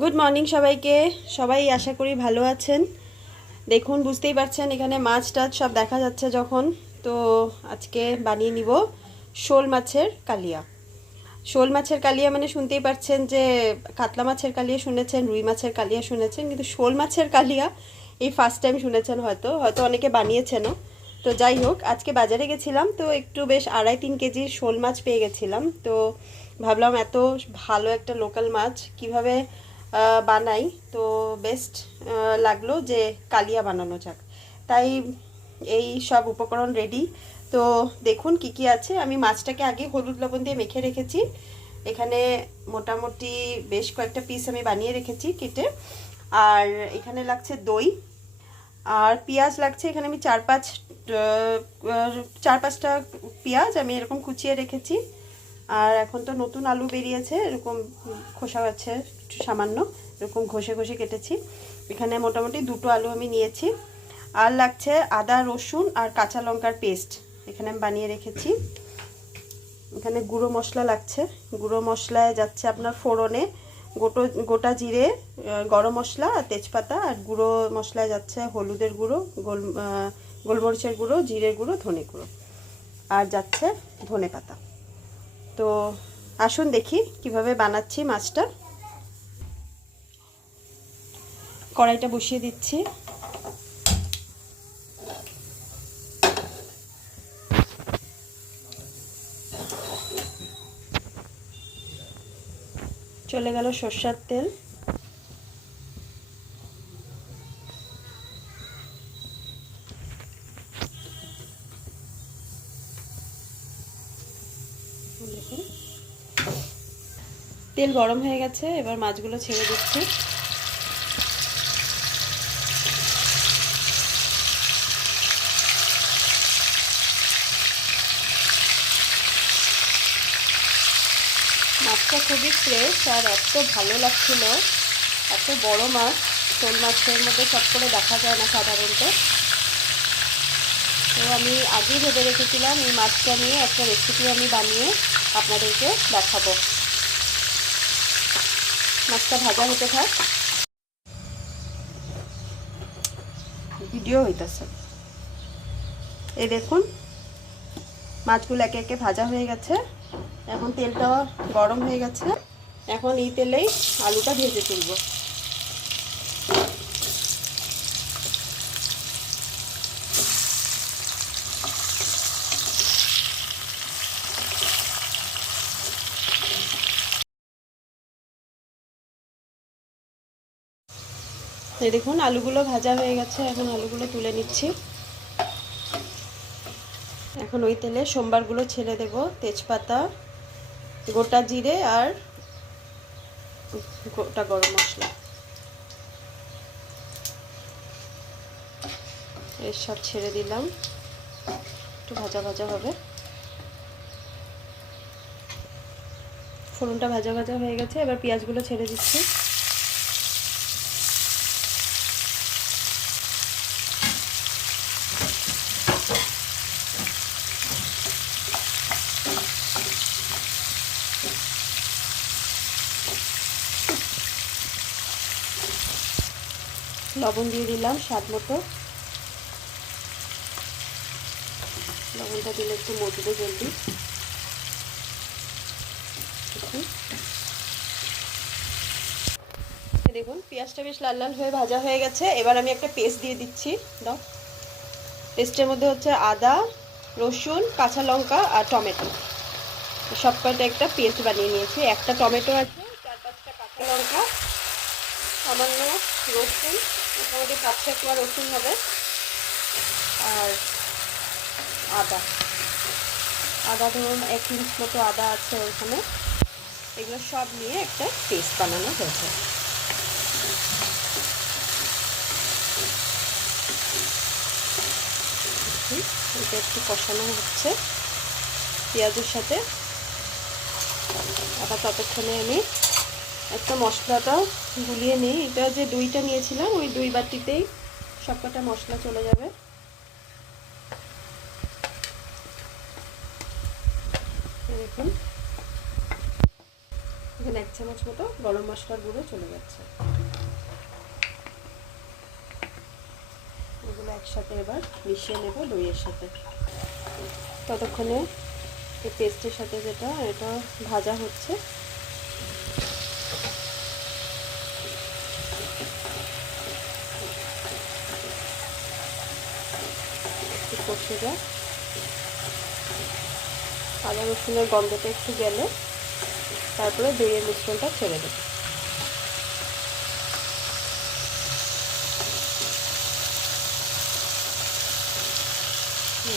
Good morning সবাইকে। সবাই আশা করি ভালো আছেন। দেখুন, বুঝতেই পারছেন এখানে মাছ টাছ সব দেখা যাচ্ছে যখন। তো আজকে বানিয়ে নিব শোল মাছের কালিয়া। শোল মাছের কালিয়া মানে শুনতেই পারছেন যে কাতলা মাছের কালিয়া শুনেছেন, রুই মাছের কালিয়া শুনেছেন, কিন্তু শোল মাছের কালিয়া এই ফার্স্ট টাইম শুনেছেন। হয়তো হয়তো অনেকে বানিয়েছেনও। তো যাই হোক, আজকে বাজারে গেছিলাম, তো একটু বেশ 2.5-3 কেজি শোল মাছ পেয়ে গেছিলাম। তো ভাবলাম এত ভালো একটা লোকাল মাছ কিভাবে বানাই, তো বেস্ট লাগলো যে কালিয়া বানানো যাক। তাই এই সব উপকরণ রেডি। তো দেখুন কি কি আছে। আমি মাছটাকে আগে হলুদ লবণ দিয়ে মেখে রেখেছি। এখানে মোটামুটি বেশ কয়েকটা পিস আমি বানিয়ে রেখেছি কেটে। আর এখানে লাগছে দই, আর পেঁয়াজ লাগছে। এখানে আমি চার পাঁচটা পেঁয়াজ আমি এরকম কুচিয়ে রেখেছি। আর এখন তো নতুন আলু বেরিয়েছে, এরকম খোসা আছে সামান্য, এরকম ঘষে ঘষে কেটেছি। এখানে মোটামুটি 2টো আলু আমি নিয়েছি। আর লাগছে আদা রসুন আর কাঁচা লঙ্কার পেস্ট, এখানে আমি বানিয়ে রেখেছি। এখানে গুঁড়ো মশলা লাগছে। গুঁড়ো মশলায় যাচ্ছে আপনার ফোড়নে গোটা জিরে, গরম মশলা আর তেজপাতা। আর গুঁড়ো মশলায় যাচ্ছে হলুদের গুঁড়ো, গোলমরিচের গুঁড়ো, জিরের গুঁড়ো, ধনে গুঁড়ো, আর যাচ্ছে ধনে পাতা। তো আসুন দেখি কিভাবে বানাচ্ছি মাছটা। কড়াইটা বসিয়ে দিচ্ছি। চলে গেল সরষের তেল। দেখুন তেল গরম হয়ে গেছে, এবার মাছগুলো ছেড়ে দিচ্ছি। মাছটা খুবই ফ্রেশ আর এত ভালো লাগছিল। এত বড় মাছ, শোল মাছের মধ্যে সব করে দেখা যায় না সাধারণত। তো আমি আগেই ভেবে রেখেছিলাম এই মাছটা নিয়ে একটা রেসিপি আমি বানিয়ে আপনাদেরকে দেখাবো। মাছটা ভাজা হতে থাক, ভিডিও হইতেছে। এই দেখুন মাছগুলো একে একে ভাজা হয়ে গেছে। এখন তেলটা গরম হয়ে গেছে। এখন এই তেলেই আলুটা ভেজে তুলব। এই দেখুন আলুগুলো ভাজা হয়ে গেছে, এখন আলুগুলো তুলে নিচ্ছি। এখন ওই তেলে সোমবারগুলো ছেড়ে দেব, তেজপাতা, গোটা জিরে আর গোটা গরম মশলা, এই সব ছেড়ে দিলাম। একটু ভাজা ভাজা হবে। ফোড়নটা ভাজা ভাজা হয়ে গেছে, এবার পেঁয়াজগুলো ছেড়ে দিচ্ছি। লবণ দিয়ে দিলাম স্বাদ মতো। লবণটা দিলে একটু মজবে জলদি। দেখুন পেঁয়াজটা বেশ লাল লাল হয়ে ভাজা হয়ে গেছে। এবার আমি একটা পেস্ট দিয়ে দিচ্ছি। দাও। পেস্টের মধ্যে হচ্ছে আদা, রসুন, কাঁচা লঙ্কা আর টমেটো, সব কয়টা একটা পেস্ট বানিয়ে নিয়েছি। একটা টমেটো আছে, 4-5টা কাঁচা লঙ্কা, সামান্য রসুন, মোটামুটি 5-6 কোয়া রসুন হবে, আর আদা আদা ধরুন 1 ইঞ্চ মতো আদা আছে ওখানে। এগুলো সব নিয়ে একটা পেস্ট বানানো হয়েছে। এটা একটু কষানো হচ্ছে পেঁয়াজের সাথে। আবার ততক্ষণে আমি একটা মশলাটা গুলিয়ে নিই। এটা যে দইটা নিয়েছিলাম ওই দই বাটিতেই সবকটা মশলা চলে যাবে। দেখুন এখানে 1 চামচ মতো গরম মশলার গুঁড়ো চলে যাচ্ছে। এগুলো একসাথে এবার মিশিয়ে নেব দইয়ের সাথে। ততক্ষণে এই পেস্টের সাথে এটা ভাজা হচ্ছে। কষে যায়, আদা রসুনের গন্ধটা একটু গেলে তারপরে দইয়ের মিশ্রণটা ছেড়ে দেব।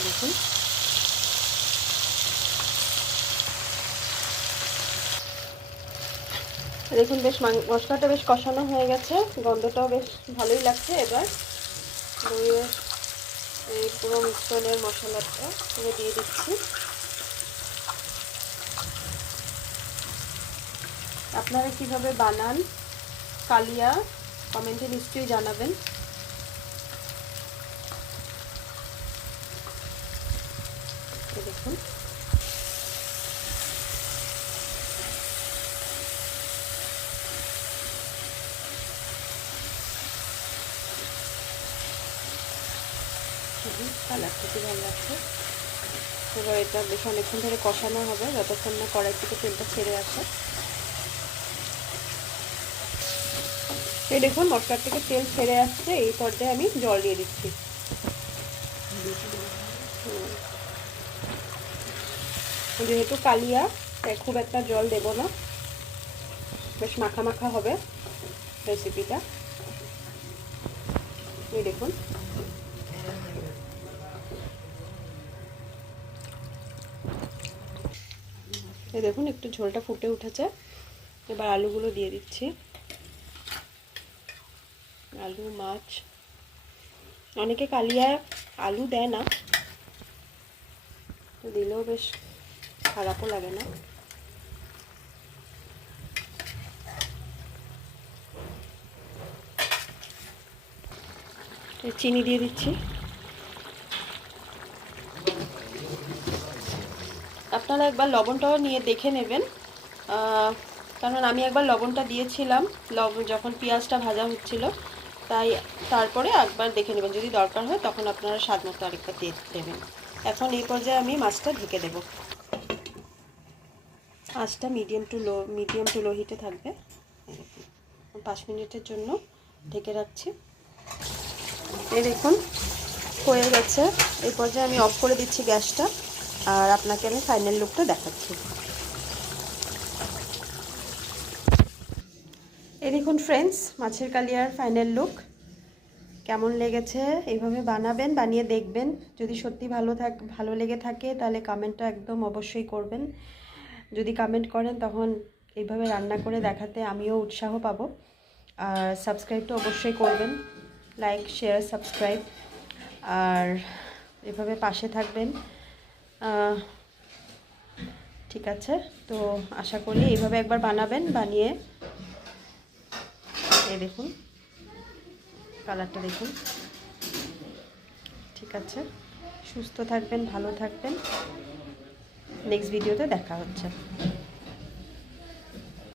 দেখুন দেখুন বেশ মশলাটা বেশ কষানো হয়ে গেছে, গন্ধটাও বেশ ভালোই লাগছে। এবার দইয়ের এই পুরো মিশ্রণের মশলাটা পুরো দিয়ে দিচ্ছি। আপনারা কিভাবে বানান কালিয়া কমেন্টে নিশ্চয়ই জানাবেন। দেখুন কালারটা কি ভালো লাগছে। এবার এটা বেশ অনেকক্ষণ ধরে কষানো হবে, যতক্ষণ না কড়াই থেকে তেলটা ছেড়ে আসে। এই দেখুন মশলার থেকে তেল ছেড়ে আসছে, এই পর্যায়ে আমি জল দিয়ে দিচ্ছি। যেহেতু কালিয়া তাই খুব একটা জল দেব না, বেশ মাখা মাখা হবে রেসিপিটা। এই দেখুন দেখুন একটু ঝোলটা ফুটে উঠেছে। এবার আলুগুলো দিয়ে দিচ্ছি। আলু মাছ, অনেকে কালিয়ায় আলু দেয় না, দিলেও বেশ খারাপও লাগে না। চিনি দিয়ে দিচ্ছি। আপনারা একবার লবণটাও নিয়ে দেখে নেবেন, কারণ আমি একবার লবণটা দিয়েছিলাম যখন পেঁয়াজটা ভাজা হচ্ছিল, তাই তারপরে একবার দেখে নেবেন, যদি দরকার হয় তখন আপনারা স্বাদ মতো আরেকবার দিয়ে দেবেন। এখন এই পর্যায়ে আমি মাছটা ঢেকে দেব। আঁচটা মিডিয়াম টু লো হিটে থাকবে। 5 মিনিটের জন্য ঢেকে রাখছি। এই দেখুন হয়ে গেছে। এই পর্যায়ে আমি অফ করে দিচ্ছি গ্যাসটা, আর আপনাকে আমি ফাইনাল লুকটা দেখাচ্ছি। এই দেখুন ফ্রেন্ডস, মাছের কালিয়ার ফাইনাল লুক। কেমন লেগেছে এইভাবে বানাবেন, বানিয়ে দেখবেন। যদি সত্যি ভালো লেগে থাকে তাহলে কমেন্টটা একদম অবশ্যই করবেন। যদি কমেন্ট করেন তখন এইভাবে রান্না করে দেখাতে আমিও উৎসাহ পাবো। আর সাবস্ক্রাইবটা অবশ্যই করবেন, লাইক শেয়ার সাবস্ক্রাইব, আর এভাবে পাশে থাকবেন। ঠিক আছে, তো আশা করি এইভাবে একবার বানাবেন, বানিয়ে এই দেখুন কালারটা দেখুন। ঠিক আছে, সুস্থ থাকবেন, ভালো থাকবেন। নেক্সট ভিডিওতে দেখা হচ্ছে।